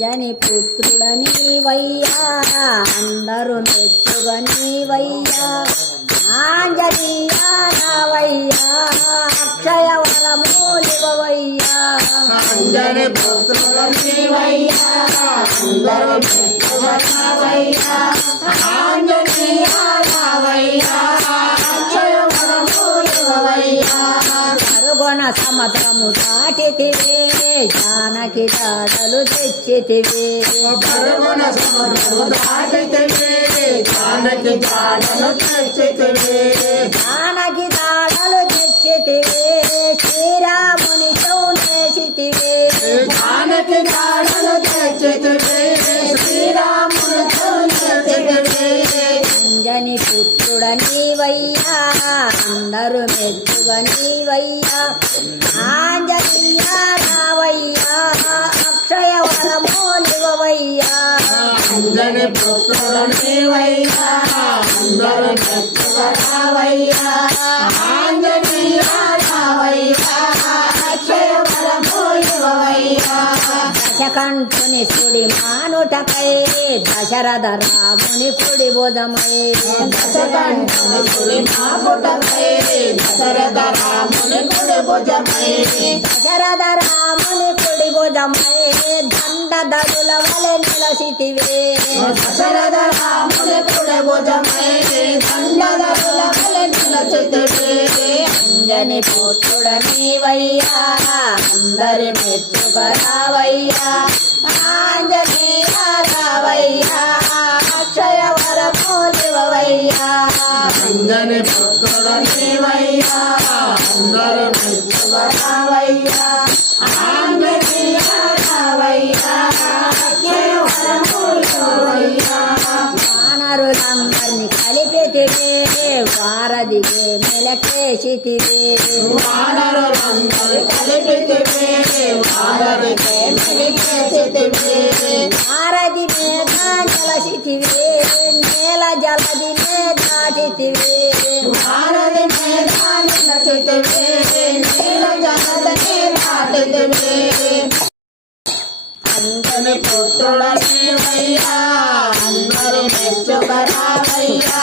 అంజని పుత్రుడనీవయ్యా అందరూ మెచ్చుగనీవయ్యా ఆంజనేయావయ్యా అక్షయ వరమూలివయ్యా అంజని పుత్రుడనీవయ్యా అందరూ మెచ్చుగనీవయ్యా ఆంజనేయావయ్యా అక్షయ వరమూలివయ్యా మరుగుణ సముద్రము దాటితివే జానకి దాటలు తెచ్చితివే మరుగుణ సముద్రము దాటితివే జానకి దాటలు తెచ్చితివే జానకి దాటలు తెచ్చితివే శ్రీరాముని చౌనేసితివే జానకి దాటలు తెచ్చితివే శ్రీరాముని చౌనేసితివే అంజని పుత్రుడనీవయ్యా అందరూ మెచ్చుగనీవయ్యా ఆంజనేయ రావయ్యా అక్షయ వరమూలివయ్యా అంజని పుత్రుడనీవయ్యా అందరూ మెచ్చుగనీవయ్యా ఆంజనేయ రావయ్యా అక్షయ వరమూలివయ్యా దశకంఠుని సుడి మానుటకై దశరథ రాముని కుడి భుజమై దశకంఠుని సుడి మానుటకై దశరథ రాముని కుడి భుజమై దశరథ రాముని కుడి భుజమై దండధరుల వలె నిలసితివే దశరథ రాముని కుడి భుజమై దండధరుల వలె నిలసితివే అంజని పుత్రుడనీవయ్యా అందరి మెచ్చుగరావయ్యా ఆంజనేయ రావయ్యా అక్షయ వరమూలివయ్యా అంజని పుత్రుడనీవయ్యా అందరూ మెచ్చుగరావయ్యా ఆంజనేయ రావయ్యా అక్షయ వరమూలివయ్యా వానరులందరిని కలిపితివే వారధిగే మెలకేసితివే వానరులందరూ కలిపితివే వారధిగే మెలకేసితివే వారధి మీద జలసితివే నేల జలదినే దాటితివే వారధి మీద నిలచితివే నీల జలదినే దాటితివే అంజని పుత్రుడనీవయ్యా అందరూ మెచ్చుగరావయ్యా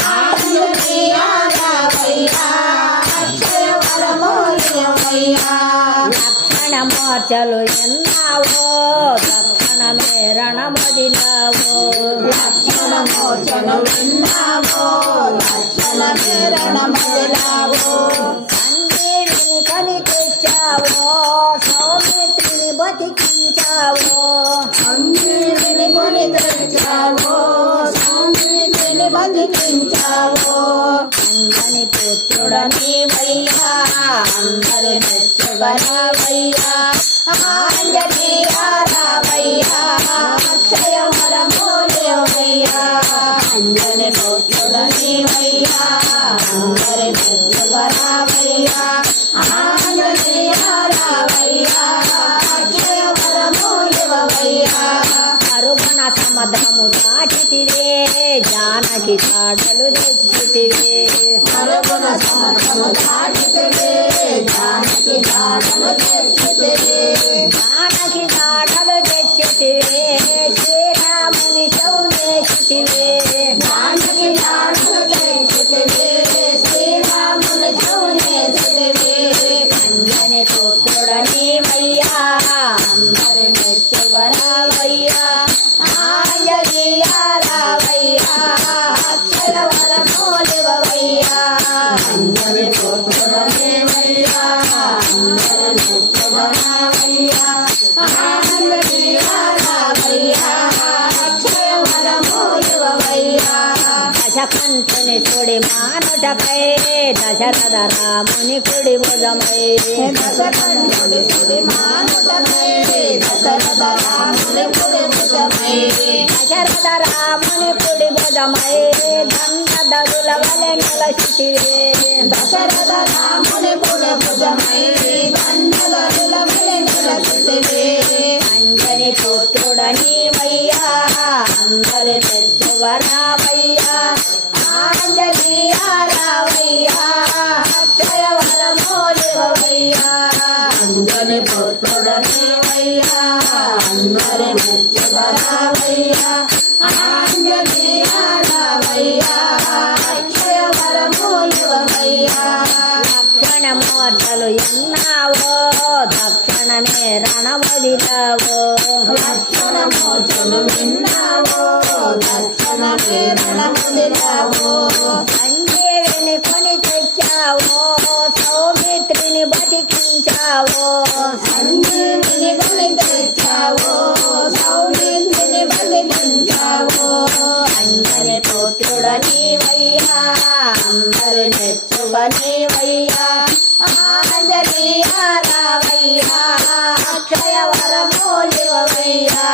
ఆంజనేయ రావయ్యా అక్షయ వరమూలివయ్యా లక్షణ మోర్చలు ఎన్నావో దక్షిణమే రణమదినావో లక్షణ మోచను విన్నావో లక్షణ మేరణమదిలావో సంజీవిని కని తెచ్చావో సౌమిత్రిని బతికించావో సంజీవిని కొని తెచ్చావో సంజీవిని బతికించావో అంజని పుత్రుడనీవయ్యా అందరూ మెచ్చుగరావయ్యా ఆంజనేయ రావయ్యా అక్షయ వరమూలివయ్యా అంజని పుత్రుడనీవయ్యా అందరి మెచ్చుగరావయ్యా ఆంజనేయ రావయ్యా అక్షయ వరమూలివయ్యా మరుగుణ సముద్రము దాటితివే జానకి దాటలు తెచ్చితివే మరుగున సముద్రము దాటితివే జానకి దాటలు తెచ్చితివే జానకి దాటలు తెచ్చితివే శ్రీరాముని చౌనేసితివే జానకి దాటలు తెచ్చితివే శ్రీరాముని చౌనేసితివే అంజని పుత్రుడనీవయ్యా అందరు మెచ్చుగరావయ్యా ఆంజనేయ రావయ్యా అక్షయ వరమూలివయ్యా అంజని పుత్రుడనీవయ్యా అందరూ మెచ్చుగరావయ్యా ఆంజనేయ రావయ్యా అక్షయ వరమూలివయ్యా దశకంఠుని సుడి మానుటకై దశరథ రాముని కుడి భుజమై దశకంఠుని సుడి మానుటకై దశరథ రాముని కుడి భుజమై దశరథ రాముని కుడి భుజమై దండధరుల వలె నిలసితివే దశరథ రాముని కుడి భుజమై దండధరుల వలె నిలసితివే అంజని పుత్రుడనీవయ్యా అందరు మెచ్చుగరావయ్యా ఆంజనేయ రావయ్యా అక్షయ వరమూలివయ్యా అంజని పుత్రుడ నీవయ్యా అందరి మెచ్చుగరావయ్యా ఆంజనేయ రావయ్యా అక్షయ వరములివయ్యా లక్షణమూర్తలు ఎన్నావో దక్షిణమే రణవదిలావో లక్షణమూర్తులు విన్నావో దక్షిణమే రణముదిలావో సంజీవిని కొని తెచ్చావో సౌమిత్రిని బతికించావో సంజీవిని కొని తెచ్చావో సౌమిత్రిని బతికించావో అంజని పుత్రుడ నీవయ్యా అందరు మెచ్చుక నీవయ్యా ఆంజనేయ రావయ్యా అక్షయ వరములివయ్యా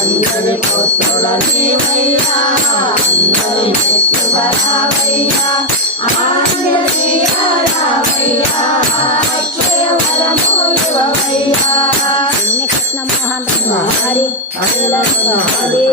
అందరి పుత్రుడ నీవయ్యా అందరి మెచ్చుగరావయ్యా ఆంజనేయ రావయ్యా అక్షయ వరములివయ్యా కృష్ణ మోహన్ హరి హరి